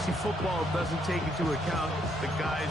fantasy football doesn't take into account the guys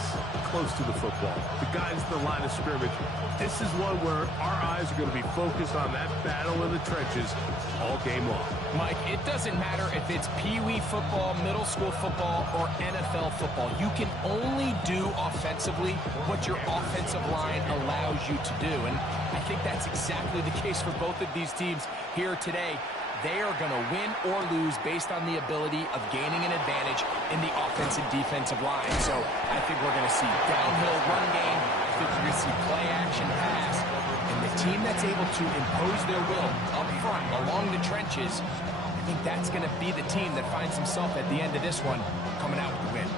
close to the football, the guys in the line of scrimmage. This is one where our eyes are going to be focused on that battle in the trenches all game long. Mike, it doesn't matter if it's Pee-wee football, middle school football, or NFL football. You can only do offensively what your offensive line allows you to do. And I think that's exactly the case for both of these teams here today. They are going to win or lose based on the ability of gaining an advantage in the offensive defensive line. So I think we're going to see downhill run game. I think we're going to see play action pass. And the team that's able to impose their will up front along the trenches, I think that's going to be the team that finds himself at the end of this one coming out with the win.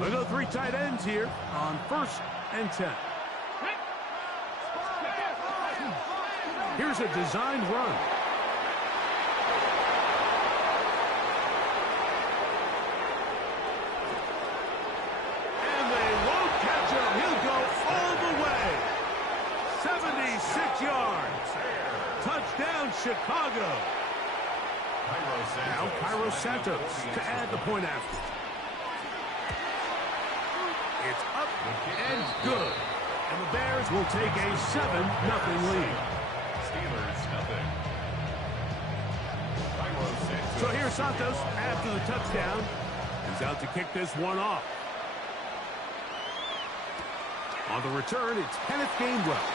We'll go 3 tight ends here on 1st and 10. Here's a designed run. And they won't catch him. He'll go all the way. 76 yards. Touchdown, Chicago. Now Cairo Santos to add the point after. It's up and good. And the Bears will take a 7-0 lead. So here's Santos after the touchdown. He's out to kick this one off. On the return, it's Kenneth Gainwell.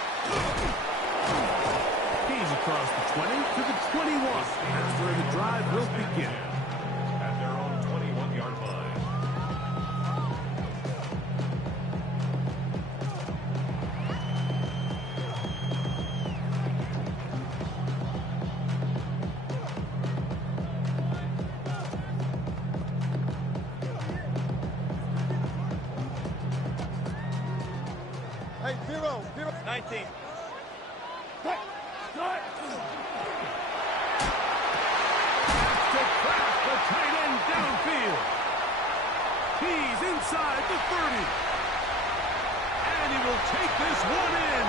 He's across the 20 to the 21. That's where the drive will begin. At their own 21-yard line. Hey, 19. Tight end downfield. He's inside the 30. And he will take this one in.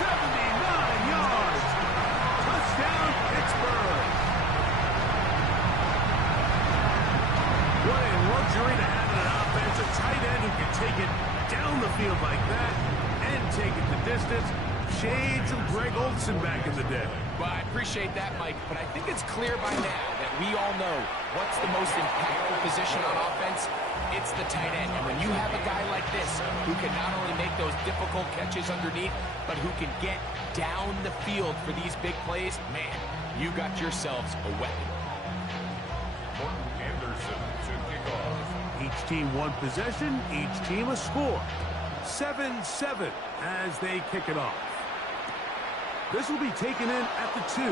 79 yards. Touchdown, Pittsburgh. What a luxury to have in an offense. A tight end who can take it down the field like that and take it the distance. Shades of Greg Olsen back in the day. Well, I appreciate that, Mike, but I think it's clear by now that we all know what's the most impactful position on offense. It's the tight end. And when you have a guy like this who can not only make those difficult catches underneath, but who can get down the field for these big plays, man, you got yourselves a weapon. Anderson to kick off. Each team one possession, each team a score. 7-7 as they kick it off. This will be taken in at the 2.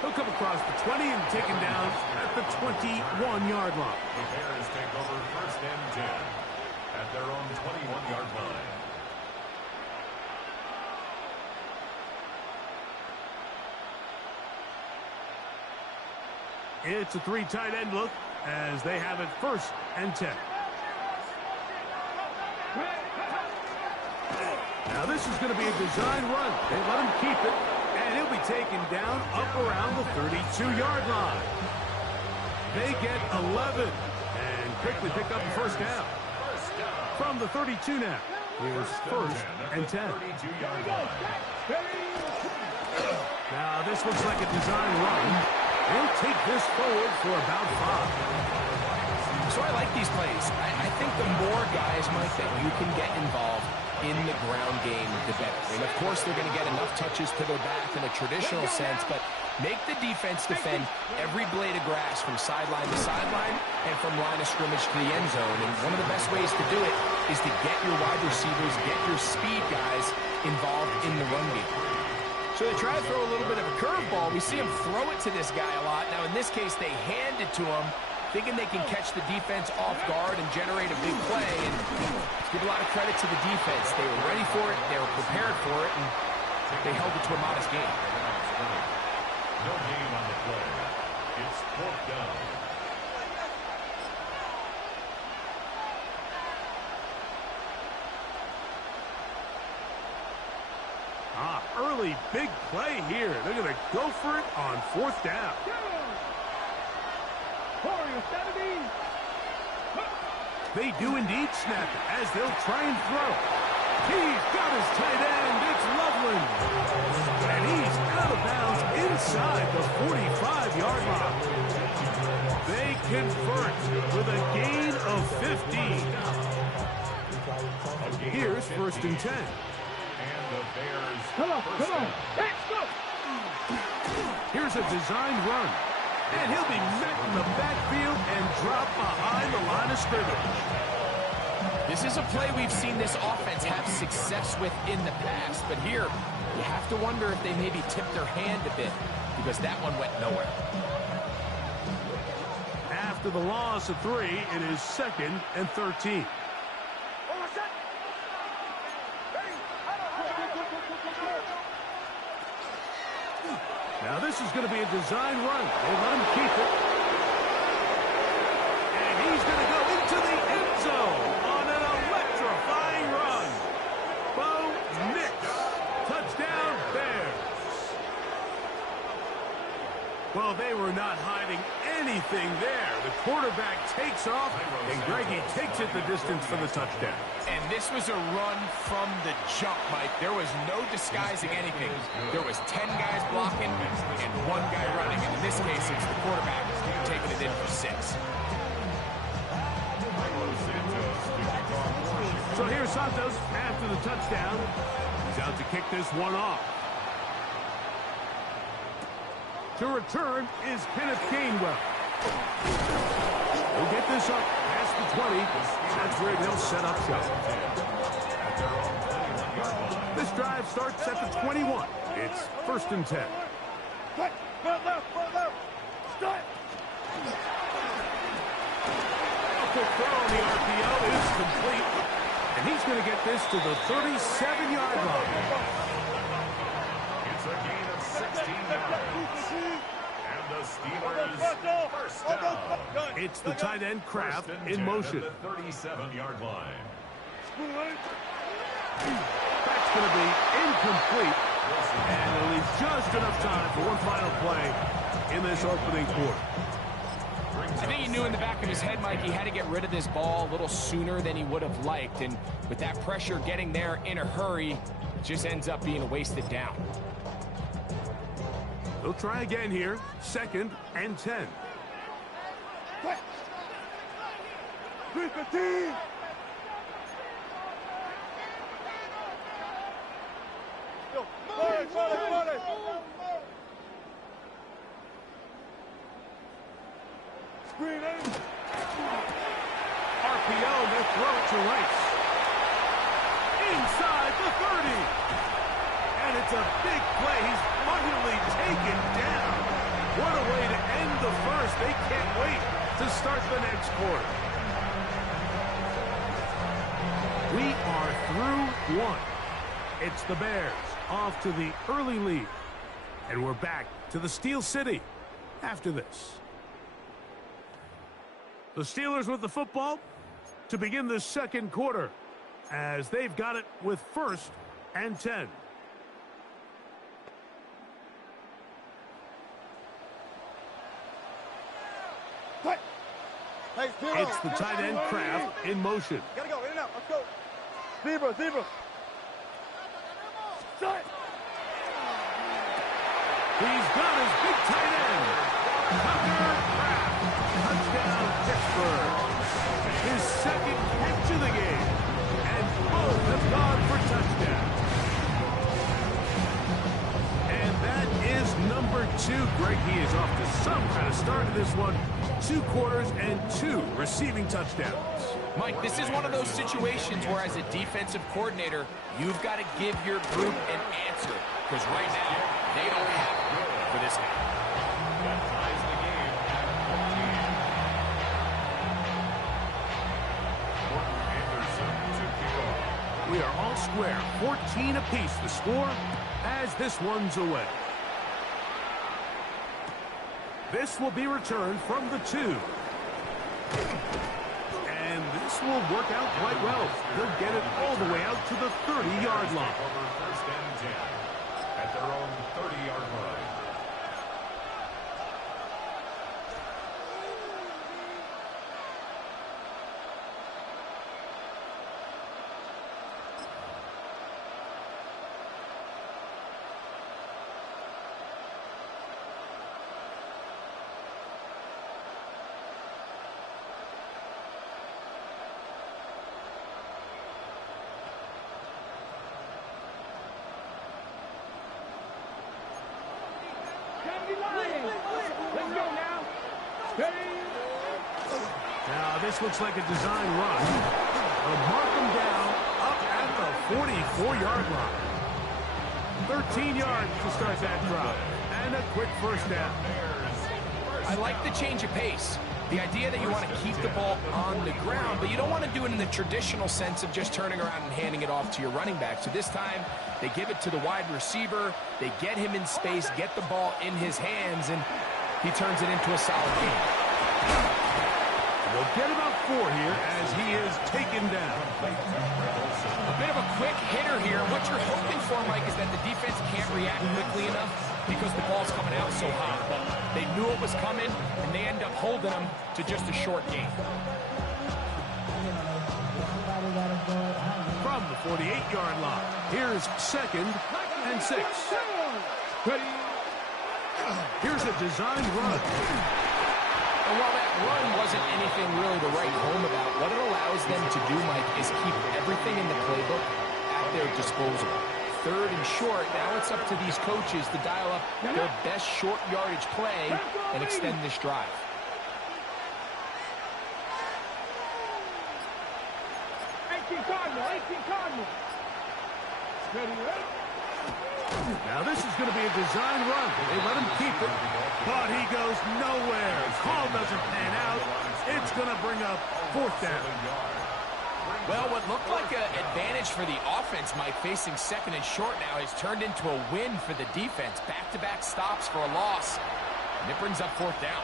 He'll come across the 20 and taken down at the 21-yard line. The Bears take over 1st and 10 at their own 21-yard line. It's a 3 tight end look as they have it 1st and 10. Now this is going to be a design run. They let him keep it, and he'll be taken down up around the 32-yard line. They get 11 and quickly pick up the 1st down. From the 32 now, here's 1st and 10. Now this looks like a design run. They'll take this forward for about 5. So I like these plays. I think the more guys, Mike, that you can get involved in the ground game, the better. And of course, they're going to get enough touches to their back in a traditional sense, but make the defense defend every blade of grass from sideline to sideline and from line of scrimmage to the end zone. And one of the best ways to do it is to get your wide receivers, get your speed guys involved in the run game. So they try to throw a little bit of a curveball. We see them throw it to this guy a lot. Now, in this case, they hand it to him, thinking they can catch the defense off guard and generate a big play. And give a lot of credit to the defense. They were ready for it, they were prepared for it, and they held it to a modest game. No gain on the play. It's 4th down. early big play here. They're going to go for it on 4th down. They do indeed snap it as they'll try and throw. He's got his tight end. It's Loveland. And he's out of bounds inside the 45-yard line. They convert with a gain of 15. Here's 1st and 10. Come on. Let's go. Here's a design run. And he'll be met in the backfield and drop behind the line of scrimmage. This is a play we've seen this offense have success with in the past. But here, you have to wonder if they maybe tipped their hand a bit because that one went nowhere. After the loss of 3, it is 2nd and 13. Now this is going to be a design run. They let him keep it. And he's going to go into the end zone on an electrifying run. Bo Nix. Touchdown, Bears. Well, they were not hiding anything there. The quarterback takes off, and Greggy takes it the distance for the touchdown. And this was a run from the jump, Mike. There was no disguising anything. There was 10 guys blocking and 1 guy running. And in this case, it's the quarterback taking it in for 6. So here's Santos after the touchdown. He's out to kick this one off. To return is Kenneth Gainwell. He'll get this up past the 20. That's where they'll set up shop. This drive starts at the 21. It's 1st and 10. Quick, left. Start. A quick throw on the RPO is complete. And he's going to get this to the 37-yard line. It's a gain of 16 yards. And the Steelers first down. It's the tight end Kraft in motion. At the 37-yard line. That's going to be incomplete. And it'll leave just enough time for one final play in this opening quarter. I think he knew in the back of his head, Mike, he had to get rid of this ball a little sooner than he would have liked. And with that pressure getting there in a hurry, it just ends up being a wasted down. They'll try again here. 2nd and 10. 3-15. Go. Screen in. RPO, they throw it to Rice. Inside the 30. And it's a big play. He's finally taken down. What a way to end the first. They can't wait to start the next quarter. We are through 1. It's the Bears off to the early lead. And we're back to the Steel City after this. The Steelers with the football to begin the second quarter as they've got it with 1st and 10. Hey, It's the tight end Kraft in motion. Gotta go, in and out, let's go. Zebra. Start. He's got his big tight end. Tucker Kraft. Touchdown, Pittsburgh. His 2nd catch of the game. And both have gone for touchdowns. And that is number 2. Greg, he is off to some kind of start in this one. 2 quarters and 2 receiving touchdowns. Mike, this is one of those situations where as a defensive coordinator, you've got to give your group an answer. Because right now, they don't have it for this guy. That ties the game at 14. Anderson to kick off. We are all square. 14 apiece the score as this one's away. This will be returned from the 2. And this will work out quite well. They'll get it all the way out to the 30-yard line. Over 1st and 10 at their own 30-yard line. Now this looks like a design run. They'll mark them down up at the 44-yard line. 13 yards to start that drive. And a quick first down. I like the change of pace. The idea that you want to keep the ball on the ground, but you don't want to do it in the traditional sense of just turning around and handing it off to your running back. So this time, they give it to the wide receiver. They get him in space, get the ball in his hands, and he turns it into a solid game. They'll get about 4 here as he is taken down. A bit of a quick hitter here. What you're hoping for, Mike, is that the defense can't react quickly enough because the ball's coming out so hot. But they knew it was coming, and they end up holding them to just a short game. From the 48-yard line, here's 2nd and 6. Here's a designed run. And while that run wasn't anything really to write home about, what it allows them to do, Mike, is keep everything in the playbook at their disposal. 3rd and short, now it's up to these coaches to dial up their best short yardage play and extend this drive. Now this is going to be a design run. They let him keep it, but he goes nowhere. Call doesn't pan out. It's going to bring up 4th down. Well, what looked like an advantage for the offense, Mike, facing 2nd and short now, has turned into a win for the defense. Back-to-back stops for a loss, and it brings up 4th down.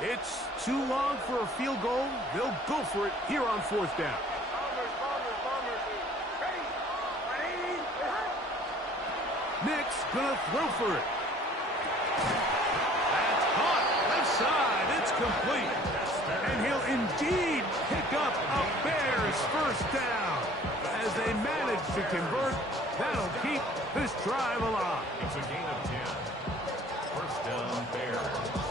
It's too long for a field goal. They'll go for it here on 4th down. Nick's gonna throw for it. That's caught. Left side. It's complete. And he'll indeed pick up a Bears first down. As they manage to convert, that'll keep this drive alive. It's a gain of 10. First down, Bears.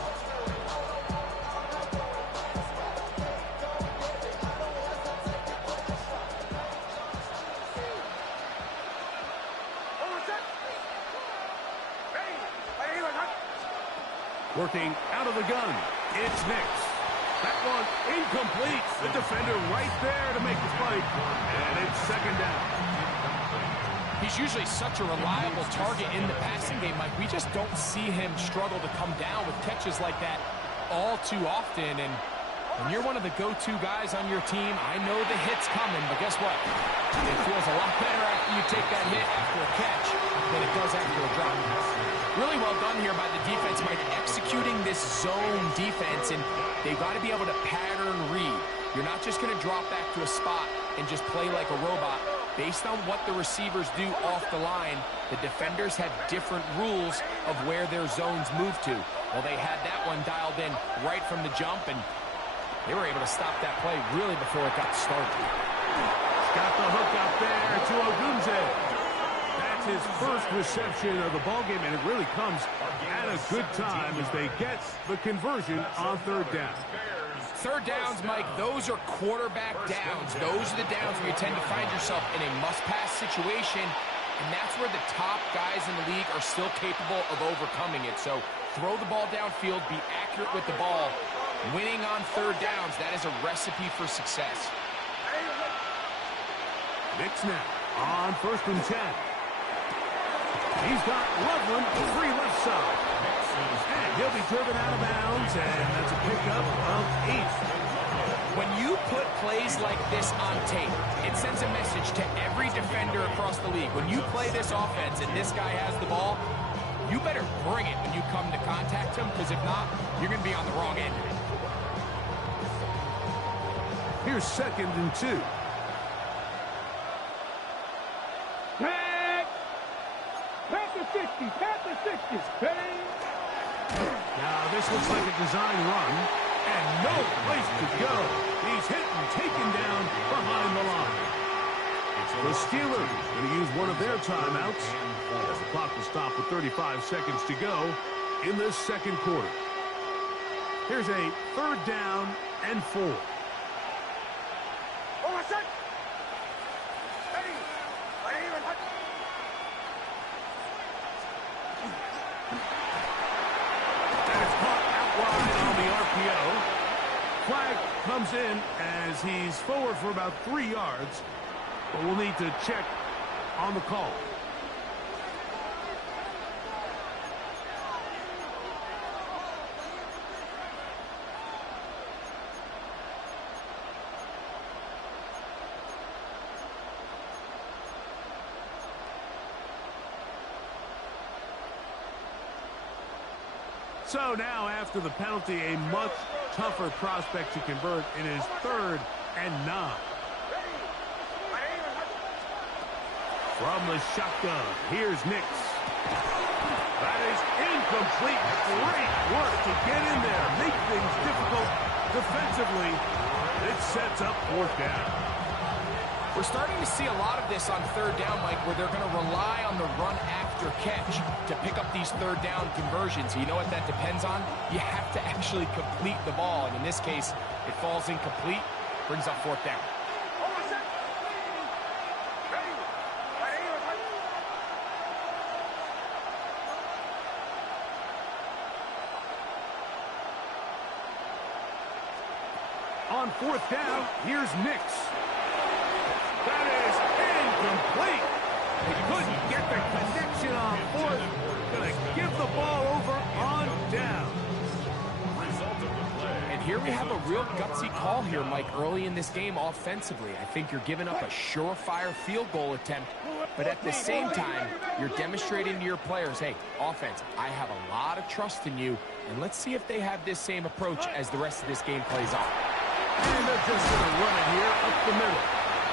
Working out of the gun, it's Nix. That one incomplete. The defender right there to make the fight. And it's 2nd down. He's usually such a reliable target in the passing game, Mike. We just don't see him struggle to come down with catches like that all too often. And when you're one of the go-to guys on your team, I know the hit's coming, but guess what? It feels a lot better after you take that hit after a catch than it does after a drop. Really well done here by the defense, Mike, executing this zone defense, and they've got to be able to pattern read. You're not just going to drop back to a spot and just play like a robot. Based on what the receivers do off the line, the defenders have different rules of where their zones move to. Well, they had that one dialed in right from the jump, and they were able to stop that play really before it got started. Got the hook up there to Ogunze. That's his first reception of the ballgame, and it really comes at a good time as they get the conversion on 3rd down. 3rd downs, Mike, those are quarterback downs. Those are the downs where you tend to find yourself in a must-pass situation, and that's where the top guys in the league are still capable of overcoming it. So throw the ball downfield, be accurate with the ball. Winning on 3rd downs, that is a recipe for success. Nix now on 1st and 10. He's got Loveland free left side. And he'll be driven out of bounds, and that's a pickup of 8. When you put plays like this on tape, it sends a message to every defender across the league. When you play this offense and this guy has the ball, you better bring it when you come to contact him, because if not, you're going to be on the wrong end of it. Here's 2nd and 2. Pat the 60, pat the 60. Now this looks like a design run, and no place to go. He's hit and taken down behind the line. The Steelers going to use one of their timeouts as the clock will stop with 35 seconds to go in this 2nd quarter. Here's a 3rd down and 4. Flag comes in as he's forward for about 3 yards, but we'll need to check on the call. So now, after the penalty, a much tougher prospect to convert in his 3rd and 9. From the shotgun, here's Nix. That is incomplete. Great work to get in there, make things difficult defensively. It sets up 4th down. We're starting to see a lot of this on 3rd down, Mike, where they're going to rely on the run after catch to pick up these 3rd down conversions. You know what that depends on? You have to actually complete the ball, and in this case, it falls incomplete, brings up 4th down. On 4th down, here's Nix. That is incomplete. He couldn't get the connection on 4th. Going to give the ball over on down. And here we have a real gutsy call here, Mike, early in this game offensively. I think you're giving up a surefire field goal attempt, but at the same time, you're demonstrating to your players, hey, offense, I have a lot of trust in you, and let's see if they have this same approach as the rest of this game plays out. And they're just going to run it here up the middle.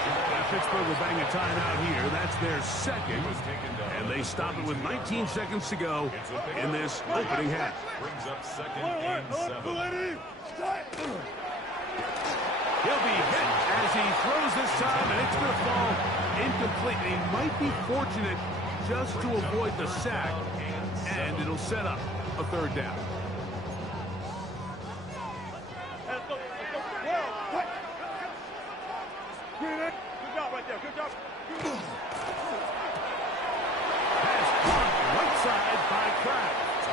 Now Pittsburgh will bang a timeout here. That's their 2nd. And they stop it with 19 seconds to go in this opening half. Brings up 2nd and 7. He'll be hit as he throws this time, and it's going to fall incomplete. He might be fortunate just to avoid the sack, and it'll set up a 3rd down. Good job right there. Good job. Pass blocked right side by Kraft.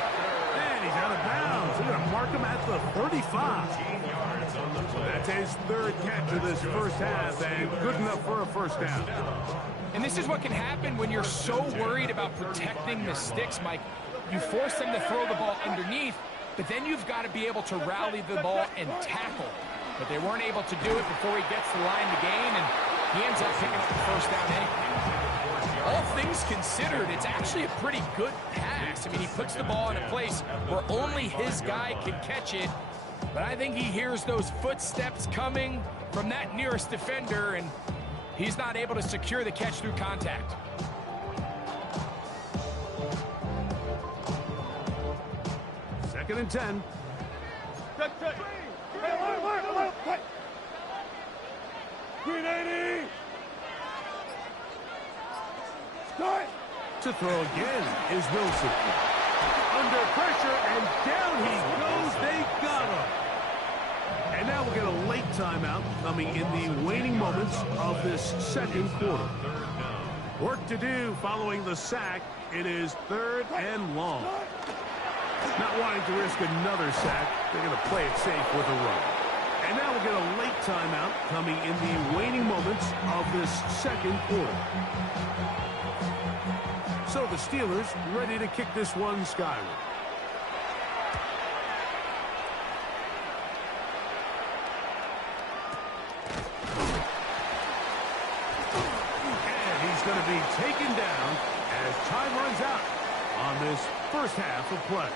And he's out of bounds. They're going to mark him at the 35. That's his 3rd catch of this 1st half, and good enough for a 1st down. And this is what can happen when you're so worried about protecting the sticks, Mike. You force them to throw the ball underneath, but then you've got to be able to rally the ball and tackle. But they weren't able to do it before he gets the line to gain, and he ends up picking up the 1st down anyway. All things considered, it's actually a pretty good pass. I mean, he puts the ball in a place where only his guy can catch it, but I think he hears those footsteps coming from that nearest defender, and he's not able to secure the catch through contact. Second and 10. Check. Hey, Green 80. Start. To throw again is Wilson. Under pressure, and down he goes. They got him. And now we'll get a late timeout coming in the waning moments of this 2nd quarter. Work to do following the sack. It is 3rd and long. Not wanting to risk another sack, they're going to play it safe with a run. And now we'll get a late timeout coming in the waning moments of this 2nd quarter. So the Steelers ready to kick this one skyward. is going to be taken down as time runs out on this first half of play.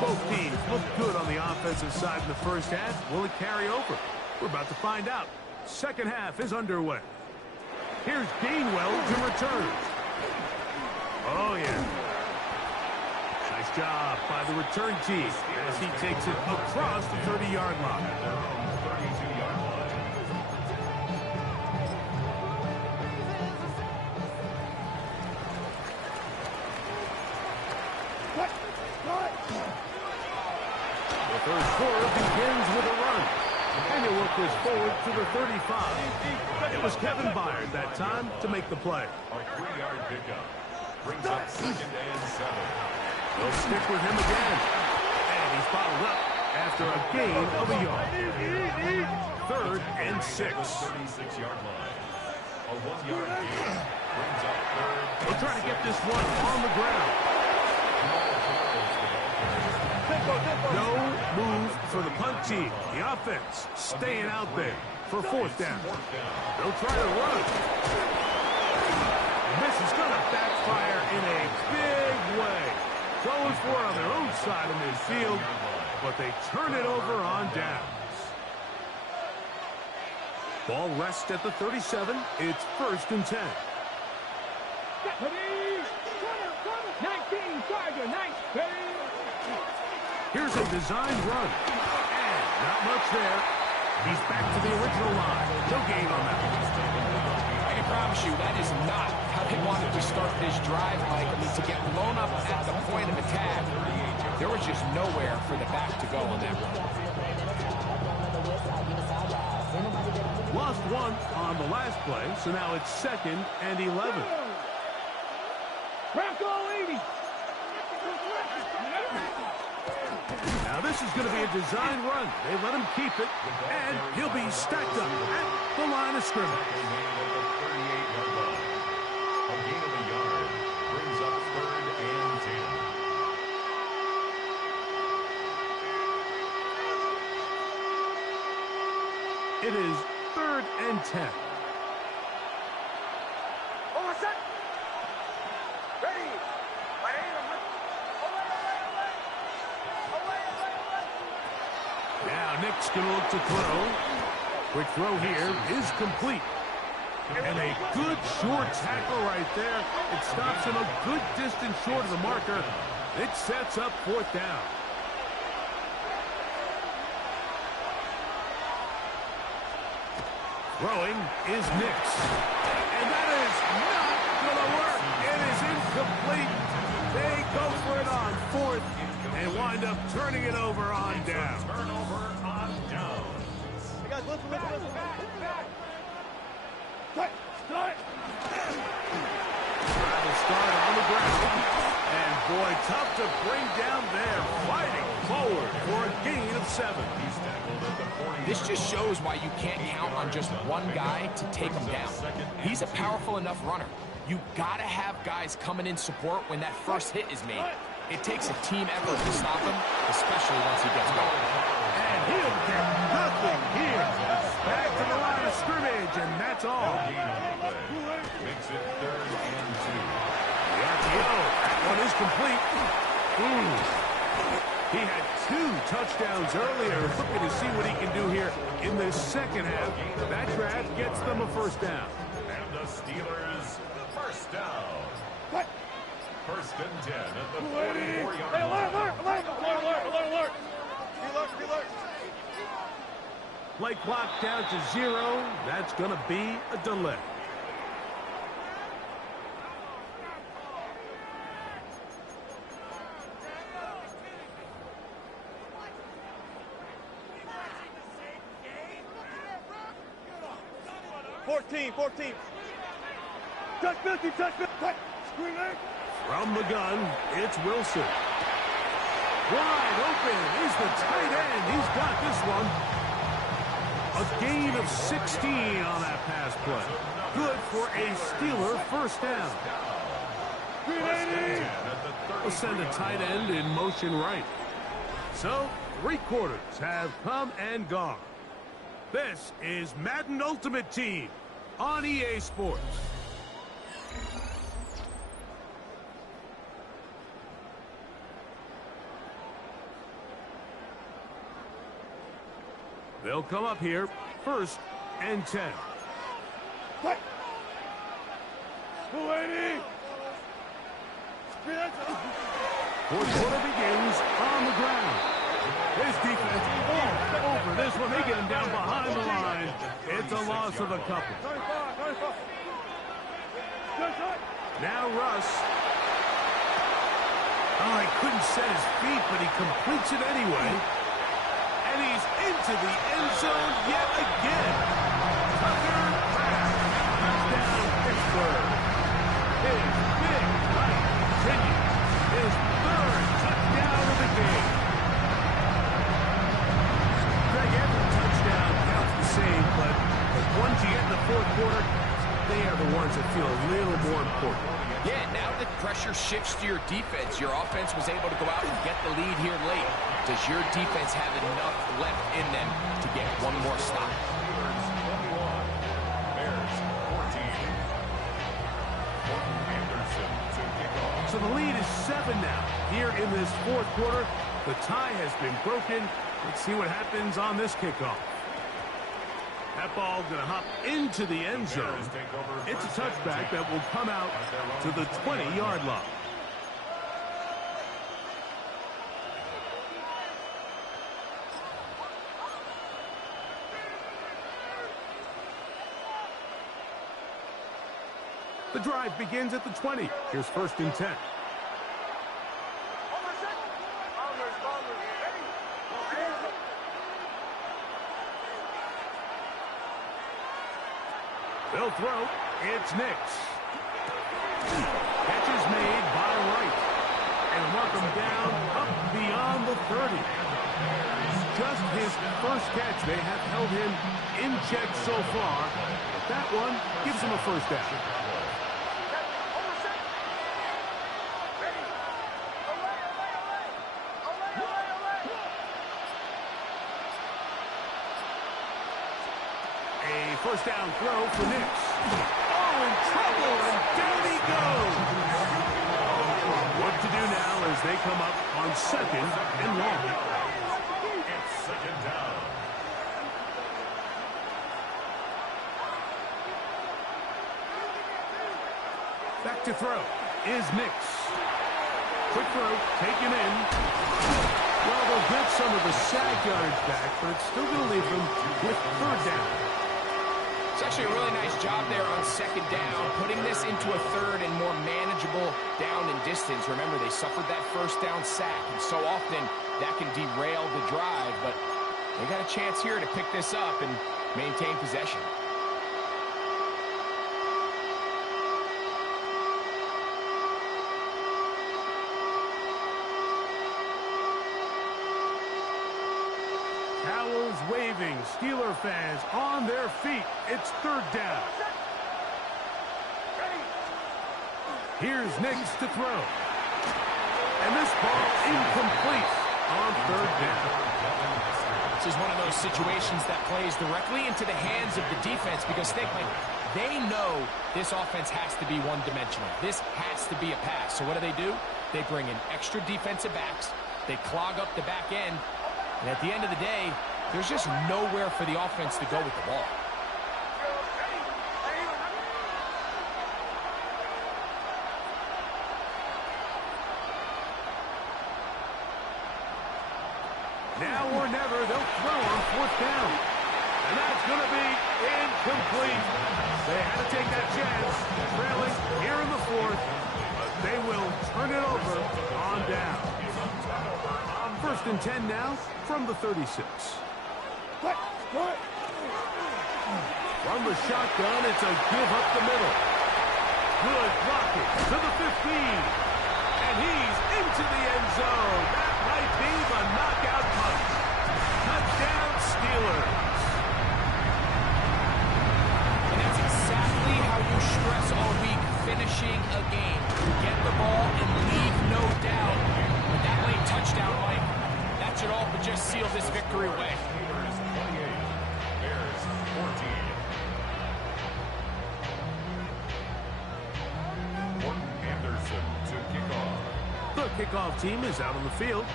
Both teams look good on the offensive side in the first half. Will it carry over? We're about to find out. Second half is underway. Here's Gainwell to return. Oh, yeah. Nice job by the return team as he takes it across the 30-yard line. The third quarter begins with a run. And he'll work this forward to the 35. It was Kevin Byard that time to make the play. A 3-yard pickup. Brings up 2nd and 7. They'll stick with him again. And he's bottled up after a gain of a yard. 3rd and 6. 36-yard line. A 1-yard gain. Brings up 3rd. They'll try to get this one on the ground. No move for the punt team. The offense staying out there for 4th down. They'll try to run. This is going to backfire in a big way. Going for it on their own side of midfield, but they turn it over on downs. Ball rests at the 37. It's 1st and 10. 19, Tiger, 19. Here's a designed run. And not much there. He's back to the original line. No gain on that one. I can promise you that is not how they wanted to start this drive, Mike. I mean, to get blown up at the point of attack, there was just nowhere for the back to go on that run. Lost 1 on the last play, so now it's 2nd and 11. Bronco 80. Now this is going to be a design run. They let him keep it, and he'll be stacked up at the line of scrimmage. A gain of a yard. Brings up 3rd and 10. It is 3rd and 10. Now Nick's going to look to throw. Quick throw here is complete. And a good short tackle right there. It stops him a good distance short of the marker. It sets up 4th down. Throwing is Nix. And that is not going to work. It is incomplete. They go for it on 4th and wind up turning it over on down. Turnover on downs. Hey guys, listen. Start. Trying to start on the ground. And boy, tough to bring down there. Fighting forward for a gain of 7. He's tackled at the 40. This just shows why you can't count on just one guy to take him down. He's a powerful enough runner. You gotta have guys coming in support when that first hit is made. It takes a team effort to stop him, especially once he gets going. And he'll get nothing here. Back to the line of scrimmage, and that's all. Makes it 3rd and 2. The RPO, that one is complete. He had 2 touchdowns earlier. Looking to see what he can do here in the second half. That drive gets them a 1st down. And the Steelers, 1st down. 1st and 10 at the 44-yard Hey, line. alert. Alert. Play clock down to 0. That's going to be a delay. Fourteen. Touch 50. Screen it. From the gun, it's Wilson. Wide open is the tight end. He's got this one. A gain of 16 on that pass play. Good for a Steeler 1st down. First and 10 at the 33. We'll send a tight end in motion right. So, 3 quarters have come and gone. This is Madden Ultimate Team on EA Sports. They'll come up here, first and 10. What? Waiting. Fourth quarter begins on the ground. His defense over this one. They get him down behind the line. It's a loss of a couple. Now Russ. Oh, he couldn't set his feet, but he completes it anyway. And he's into the end zone yet again. Tucker pass. Touchdown, Pittsburgh. His big night continues. His 3rd touchdown of the game. Greg, every touchdown counts the same, but the ones you get in the 4th quarter, they are the ones that feel a little more important. Yeah, now that pressure shifts to your defense, your offense was able to go out and get the lead here late. Does your defense have enough left in them to get one more stop? Steelers 21, Bears 14. Anderson to kick off. So the lead is 7 now. Here in this 4th quarter, the tie has been broken. Let's see what happens on this kickoff. That ball going to hop into the end zone. It's a touchback that will come out to the 20-yard line. The drive begins at the 20. Here's 1st and 10. They'll throw. It's Nix. Catch is made by Wright. And mark him down up beyond the 30. Just his first catch. They have held him in check so far. But that one gives him a 1st down. A 1st down throw for Nix. Oh, in trouble, and down he goes. What to do now as they come up on 2nd and long. It's 2nd down. Back to throw is Nix. Quick throw, taken in. Well, they'll get some of the sack yardage back, but it's still going to leave them with 3rd down. It's actually a really nice job there on 2nd down, putting this into a 3rd and more manageable down and distance. Remember, they suffered that 1st down sack, and so often that can derail the drive, but they got a chance here to pick this up and maintain possession. Towels waving, Steeler fans on their feet. It's 3rd down. Here's Nix to throw. And this ball incomplete on 3rd down. This is one of those situations that plays directly into the hands of the defense because think, like, they know this offense has to be one-dimensional. This has to be a pass. So what do? They bring in extra defensive backs. They clog up the back end. And at the end of the day, there's just nowhere for the offense to go with the ball. Now or never, they'll throw on 4th down. And that's going to be incomplete. They had to take that chance, trailing here in the 4th. But they will turn it over on down. 1st and 10 now from the 36. From the shotgun, it's a give up the middle. Good blocking to the 15. And he's into the end zone. That might be the knockout punch. Touchdown, Steelers. And that's exactly how you stress all week, finishing a game. You get the ball but just seal this victory away. Steelers 28, Bears 14. Morton Anderson to kick off. The kickoff team is out on the field,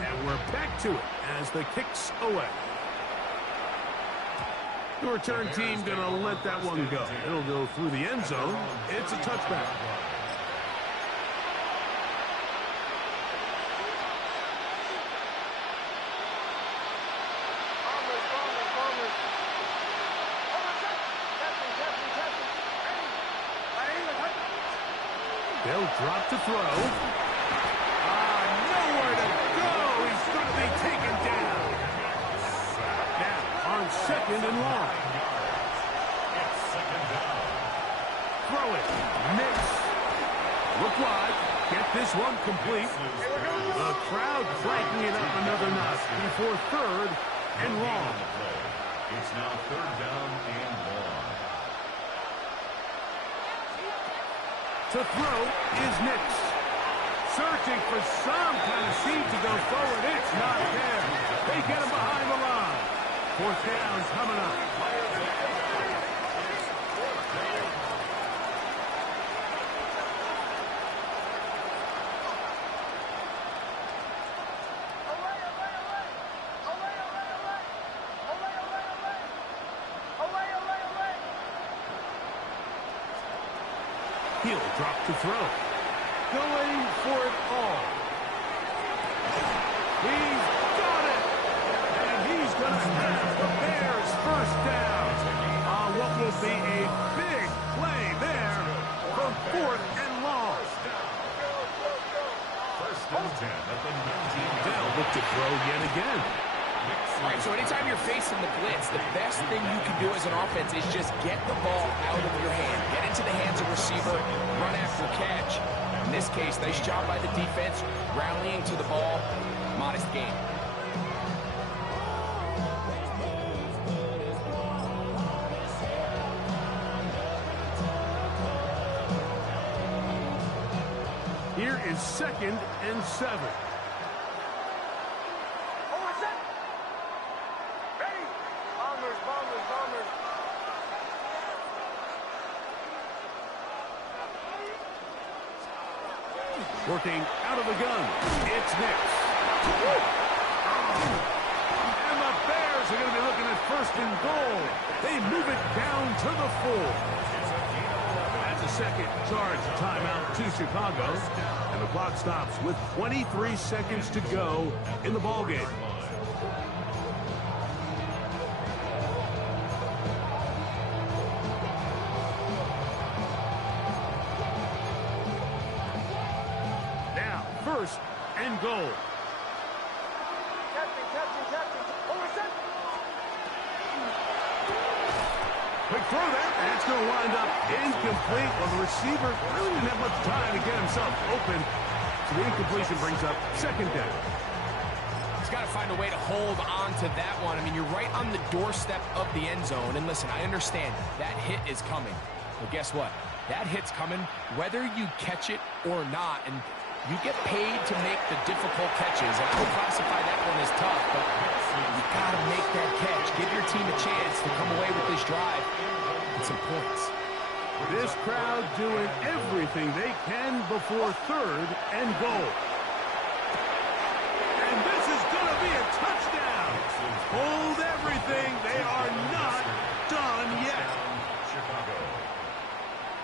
and we're back to it as the kick's away. The return team going to let that one go. It'll go through the end zone. It's a touchback. They'll drop to throw. Nowhere to go. He's going to be taken down. Now, on second and long. It's second down. Throw it. Mix. Look wide. Get this one complete. The crowd cranking it up another notch before third and long. It's now third down and long. To throw is Nix. Searching for some kind of seed to go forward. It's not there. They get him behind the line. Fourth down coming up. He'll drop to throw. Going for it all. He's got it. And he's going to have the Bears first down on what will be a big play there from fourth and long. First and 10 at the 19. They'll look to throw yet again. All right, so anytime you're facing the blitz, the best thing you can do as an offense is just get the ball out of your hand. Get into the hands of receiver, run after catch. In this case, nice job by the defense, rallying to the ball. Modest gain. Here is second and 7. Working out of the gun. It's Nix. And the Bears are going to be looking at first and goal. They move it down to the 4. That's a second charge timeout to Chicago. And the clock stops with 23 seconds to go in the ballgame. First and goal. Quick throw there. That's going to wind up incomplete. Well, the receiver really didn't have much time to get himself open. So the incompletion brings up second down. He's got to find a way to hold on to that one. I mean, you're right on the doorstep of the end zone. And listen, I understand that hit is coming. But guess what? That hit's coming whether you catch it or not. And you get paid to make the difficult catches. I would classify that one as tough, but you got to make that catch. Give your team a chance to come away with this drive and some points. This crowd doing everything they can before third and goal. And this is going to be a touchdown. Hold everything. They are not done yet.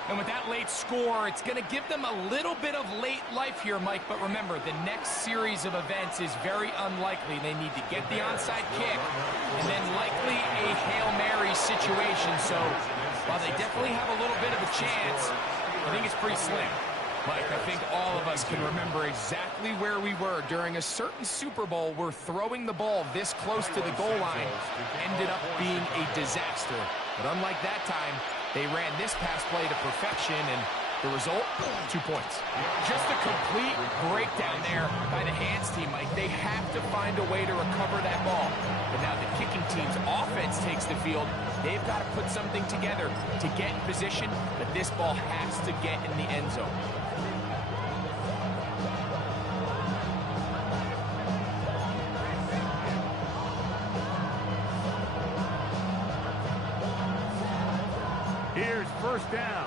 And with that late score, it's going to give them a little bit of late life here, Mike. But remember, the next series of events is very unlikely. They need to get the onside kick and then likely a Hail Mary situation. So while they definitely have a little bit of a chance, I think it's pretty slim. Mike, I think all of us can remember exactly where we were during a certain Super Bowl where throwing the ball this close to the goal line ended up being a disaster. But unlike that time, they ran this pass play to perfection, and the result, 2 points. Just a complete breakdown there by the hands team, Mike. They have to find a way to recover that ball. But now the kicking team's offense takes the field. They've got to put something together to get in position, but this ball has to get in the end zone. first down.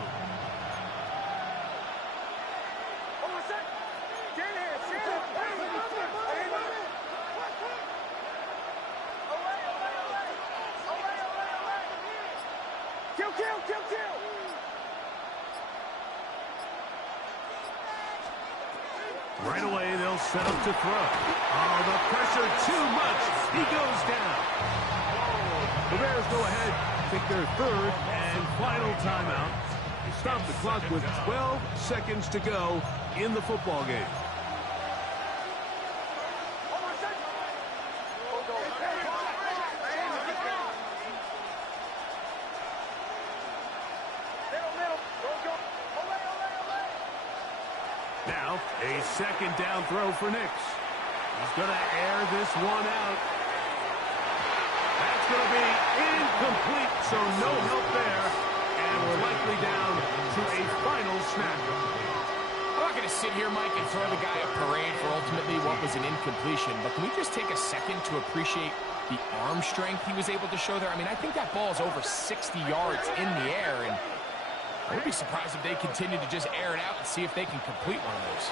Right away, they'll set up to throw. Oh, the pressure too much. He goes down. The Bears go ahead, take their third and final timeout. They stop the clock with 12 seconds to go in the football game. Now, a second down throw for Nix. He's going to air this one out. That's going to be incomplete, so no help there. And we're likely down to a final snap. I'm not going to sit here, Mike, and throw the guy a parade for ultimately what was an incompletion, but can we just take a second to appreciate the arm strength he was able to show there? I mean, I think that ball is over 60 yards in the air, and I would be surprised if they continue to just air it out and see if they can complete one of those.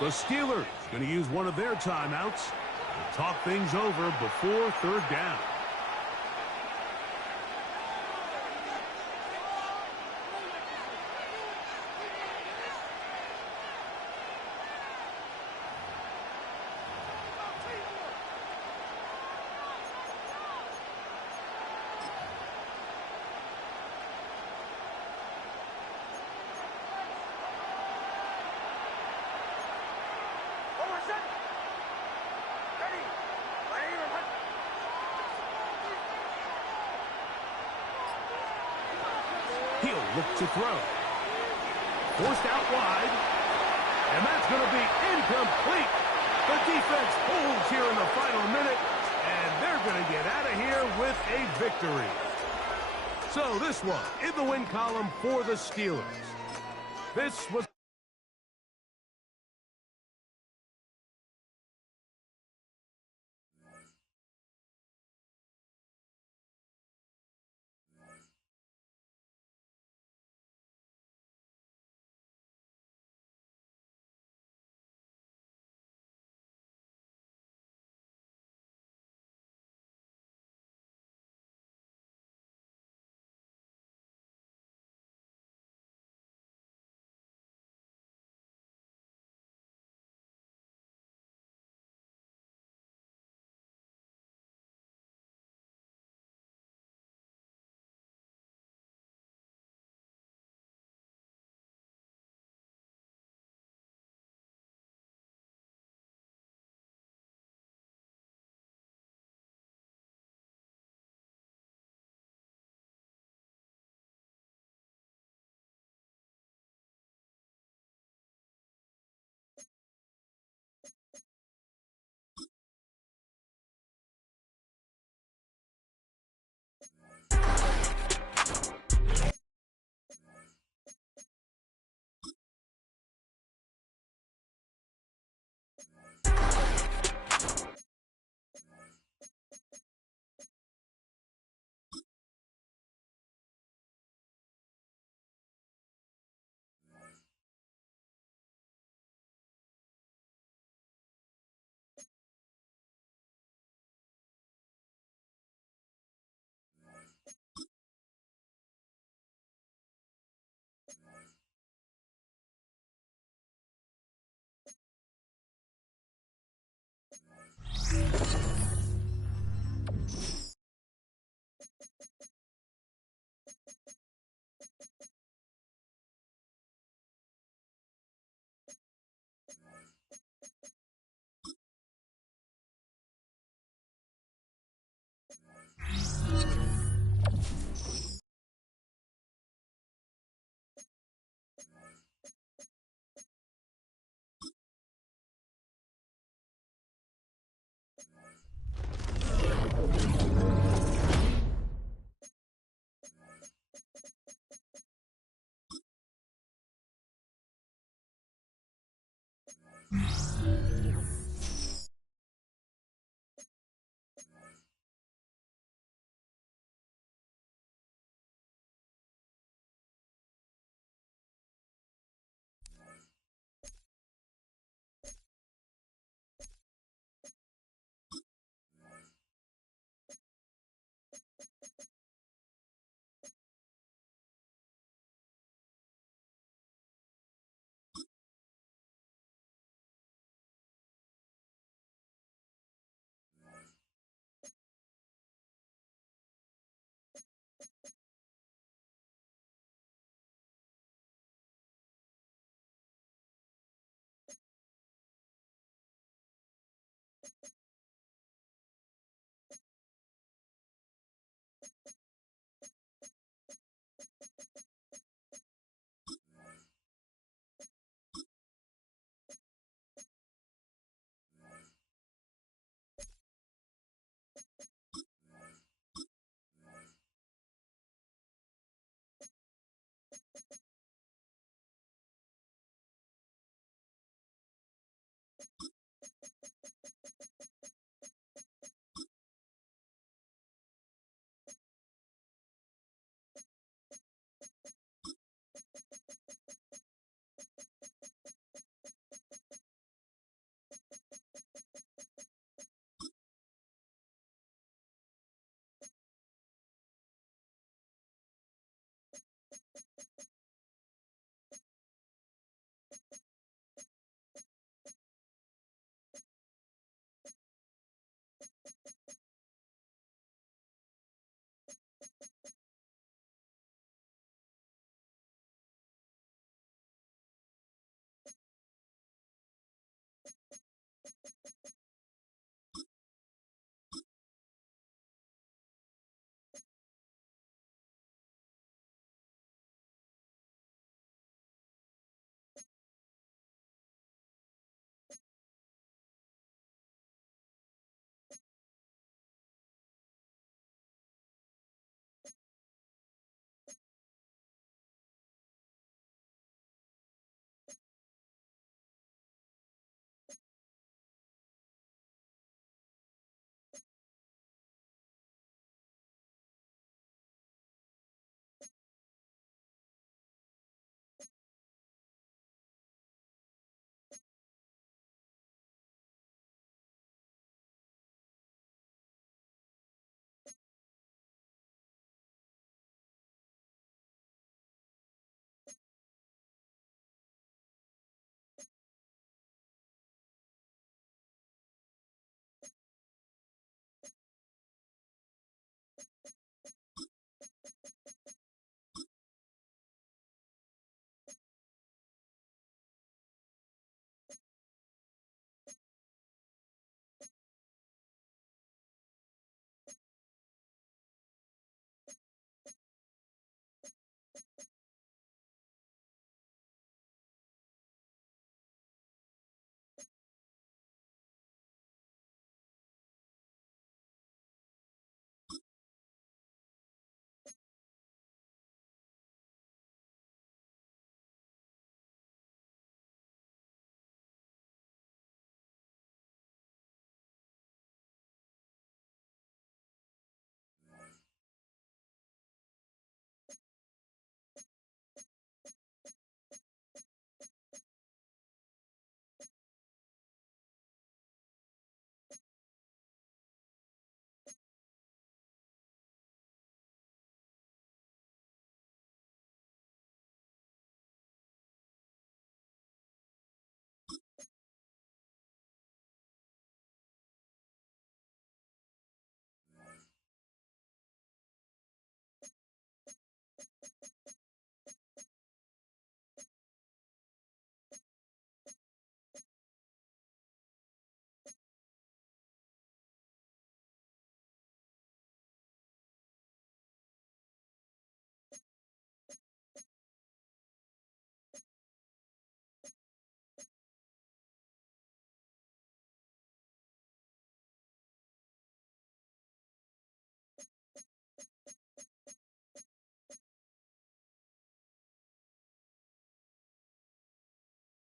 The Steelers going to use one of their timeouts to talk things over before third down. He'll look to throw. Forced out wide. And that's going to be incomplete. The defense holds here in the final minute. And they're going to get out of here with a victory. So this one in the win column for the Steelers. This was